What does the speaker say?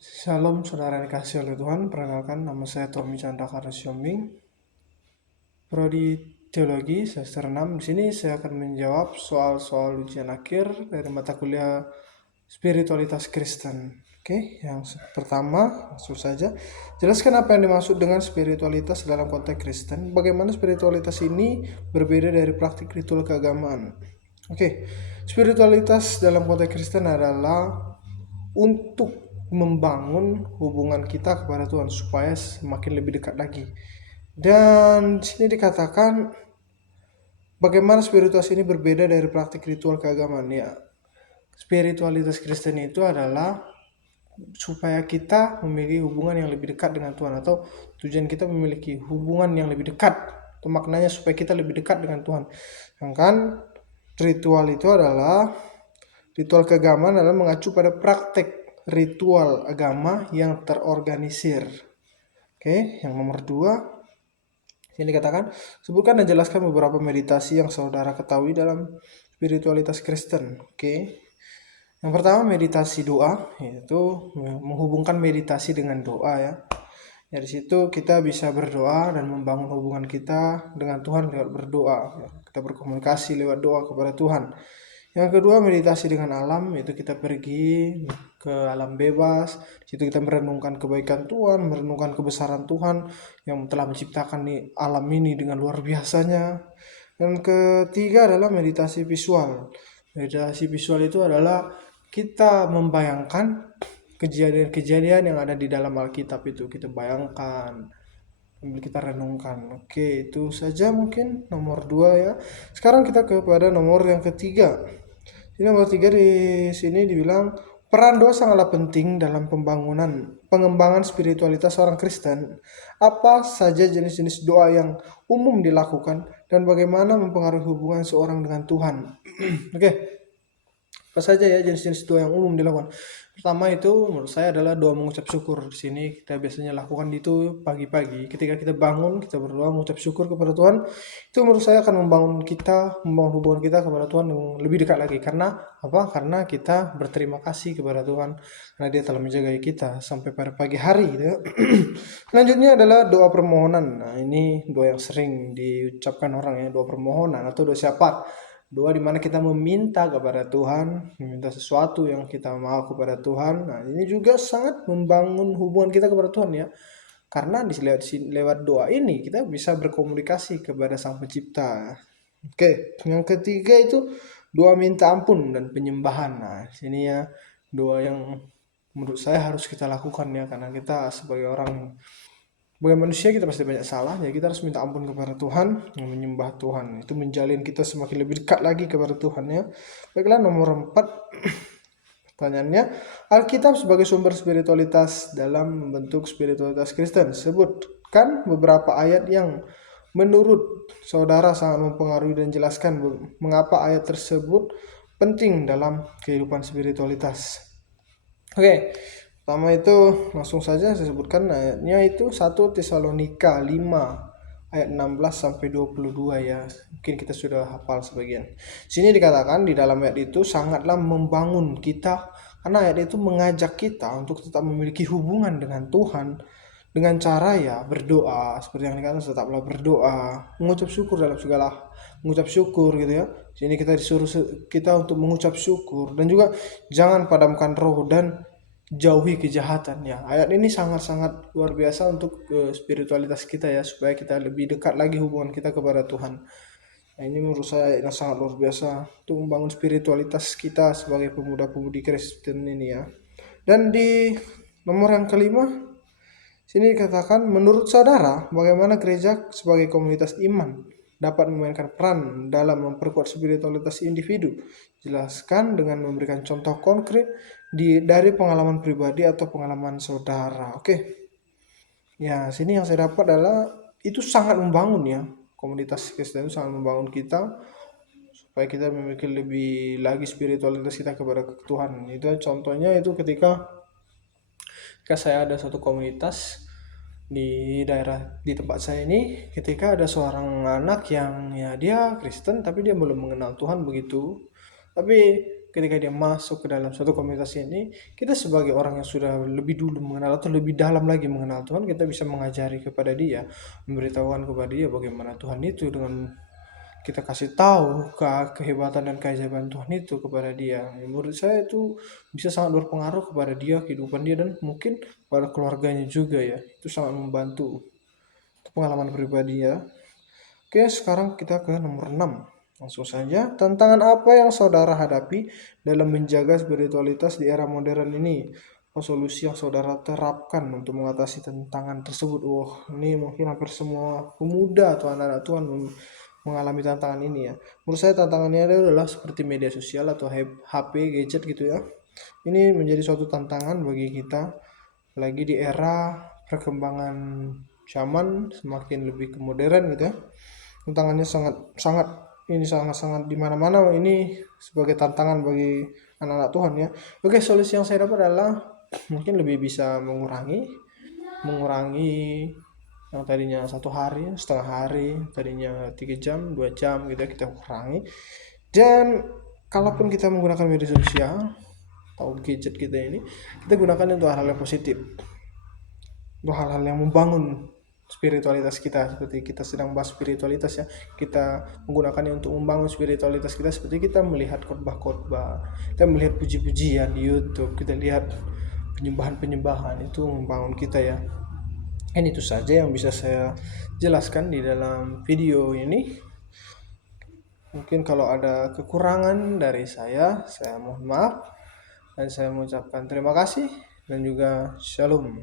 Shalom saudara yang dikasih oleh Tuhan, perkenalkan nama saya Tommy Chandra Karasyombing, Prodi Teologi semester 6. Di sini saya akan menjawab soal-soal ujian akhir dari mata kuliah Spiritualitas Kristen. Oke, yang pertama langsung saja. Jelaskan apa yang dimaksud dengan spiritualitas dalam konteks Kristen. Bagaimana spiritualitas ini berbeda dari praktik ritual keagamaan. Oke, spiritualitas dalam konteks Kristen adalah untuk membangun hubungan kita kepada Tuhan supaya semakin lebih dekat lagi. Dan di sini dikatakan bagaimana spiritualitas ini berbeda dari praktik ritual keagamaan. Ya, spiritualitas Kristen itu adalah supaya kita memiliki hubungan yang lebih dekat dengan Tuhan, atau tujuan kita memiliki hubungan yang lebih dekat. Itu maknanya supaya kita lebih dekat dengan Tuhan. Sedangkan ritual itu adalah ritual keagamaan adalah mengacu pada praktek ritual agama yang terorganisir. Oke, yang nomor 2, yang dikatakan, sebutkan dan jelaskan beberapa meditasi yang saudara ketahui dalam spiritualitas Kristen. Oke, yang pertama meditasi doa, yaitu menghubungkan meditasi dengan doa ya. Dari situ kita bisa berdoa dan membangun hubungan kita dengan Tuhan lewat berdoa. Kita berkomunikasi lewat doa kepada Tuhan. Yang kedua, meditasi dengan alam, yaitu kita pergi ke alam bebas. Di situ kita merenungkan kebaikan Tuhan, merenungkan kebesaran Tuhan yang telah menciptakan alam ini dengan luar biasanya. Dan ketiga adalah meditasi visual. Meditasi visual itu adalah kita membayangkan kejadian-kejadian yang ada di dalam Alkitab itu. Kita bayangkan, sambil kita renungkan. Oke, itu saja mungkin nomor 2 ya. Sekarang kita kepada nomor yang ketiga. Ini nomor 3 di sini dibilang peran doa sangatlah penting dalam pengembangan spiritualitas orang Kristen. Apa saja jenis-jenis doa yang umum dilakukan dan bagaimana mempengaruhi hubungan seorang dengan Tuhan. Oke, apa saja ya jenis-jenis doa yang umum dilakukan. Pertama itu menurut saya adalah doa mengucap syukur. Di sini kita biasanya lakukan itu pagi-pagi. Ketika kita bangun, kita berdoa mengucap syukur kepada Tuhan. Itu menurut saya akan membangun hubungan kita kepada Tuhan yang lebih dekat lagi. Karena apa? Karena kita berterima kasih kepada Tuhan karena Dia telah menjaga kita sampai pada pagi hari. Gitu. Selanjutnya adalah doa permohonan. Nah, ini doa yang sering diucapkan orang ya, doa permohonan atau doa syafaat. Doa di mana kita meminta kepada Tuhan, meminta sesuatu yang kita mau kepada Tuhan. Nah, ini juga sangat membangun hubungan kita kepada Tuhan ya. Karena lewat doa ini kita bisa berkomunikasi kepada Sang Pencipta. Oke, yang ketiga itu doa minta ampun dan penyembahan. Nah, sini ya doa yang menurut saya harus kita lakukan ya, karena kita sebagai orang, sebagai manusia kita pasti banyak salah, ya kita harus minta ampun kepada Tuhan, menyembah Tuhan. Itu menjalin kita semakin lebih dekat lagi kepada Tuhan ya. Baiklah, nomor 4 pertanyaannya, Alkitab sebagai sumber spiritualitas dalam bentuk spiritualitas Kristen. Sebutkan beberapa ayat yang menurut saudara sangat mempengaruhi dan jelaskan mengapa ayat tersebut penting dalam kehidupan spiritualitas. Oke, pertama itu langsung saja saya sebutkan ayatnya itu 1 Tesalonika 5 ayat 16 sampai 22 ya. Mungkin kita sudah hafal sebagian. Sini dikatakan di dalam ayat itu sangatlah membangun kita, karena ayat itu mengajak kita untuk tetap memiliki hubungan dengan Tuhan dengan cara ya berdoa, seperti yang dikatakan tetaplah berdoa, mengucap syukur gitu ya. Sini kita disuruh kita untuk mengucap syukur, dan juga jangan padamkan roh dan jauhi kejahatan ya. Ayat ini sangat-sangat luar biasa untuk spiritualitas kita ya, supaya kita lebih dekat lagi hubungan kita kepada Tuhan. Nah, ini menurut saya ayat yang sangat luar biasa untuk membangun spiritualitas kita sebagai pemuda-pemudi Kristen ini ya. Dan di nomor yang kelima, sini dikatakan, menurut saudara, bagaimana gereja sebagai komunitas iman dapat memainkan peran dalam memperkuat spiritualitas individu? Jelaskan dengan memberikan contoh konkret dari pengalaman pribadi atau pengalaman saudara. Oke. Ya, sini yang saya dapat adalah itu sangat membangun ya. Komunitas Kristen itu sangat membangun kita supaya kita memiliki lebih lagi spiritualitas kita kepada Tuhan. Itu contohnya itu ketika saya ada satu komunitas di daerah di tempat saya ini, ketika ada seorang anak yang ya dia Kristen tapi dia belum mengenal Tuhan begitu. Tapi ketika dia masuk ke dalam suatu komunitas ini, kita sebagai orang yang sudah lebih dulu mengenal atau lebih dalam lagi mengenal Tuhan, kita bisa mengajari kepada dia, memberitahukan kepada dia bagaimana Tuhan itu, dengan kita kasih tahu kehebatan dan keajaiban Tuhan itu kepada dia. Menurut saya itu bisa sangat berpengaruh kepada dia, kehidupan dia, dan mungkin pada keluarganya juga ya. Itu sangat membantu. Itu pengalaman pribadi ya. Oke, sekarang kita ke nomor 6. Langsung saja, tantangan apa yang saudara hadapi dalam menjaga spiritualitas di era modern ini? Solusi yang saudara terapkan untuk mengatasi tantangan tersebut. Ini mungkin hampir semua pemuda atau anak-anak Tuhan mengalami tantangan ini ya. Menurut saya tantangannya adalah seperti media sosial atau HP, gadget gitu ya. Ini menjadi suatu tantangan bagi kita, lagi di era perkembangan zaman semakin lebih modern gitu ya. Tantangannya sangat di mana-mana, ini sebagai tantangan bagi anak-anak Tuhan ya. Oke, solusi yang saya dapat adalah mungkin lebih bisa mengurangi yang tadinya 1 hari, setengah hari, tadinya 3 jam, 2 jam gitu ya, kita kurangi. Dan kalaupun kita menggunakan media sosial atau gadget kita ini, kita gunakan untuk hal-hal yang positif, untuk hal-hal yang membangun spiritualitas kita. Seperti kita sedang bahas spiritualitas ya, kita menggunakannya untuk membangun spiritualitas kita, seperti kita melihat khotbah-khotbah, kita melihat puji-pujian di YouTube, kita lihat penyembahan-penyembahan, itu membangun kita ya. Ini itu saja yang bisa saya jelaskan di dalam video ini. Mungkin kalau ada kekurangan dari saya mohon maaf, dan saya mengucapkan terima kasih dan juga shalom.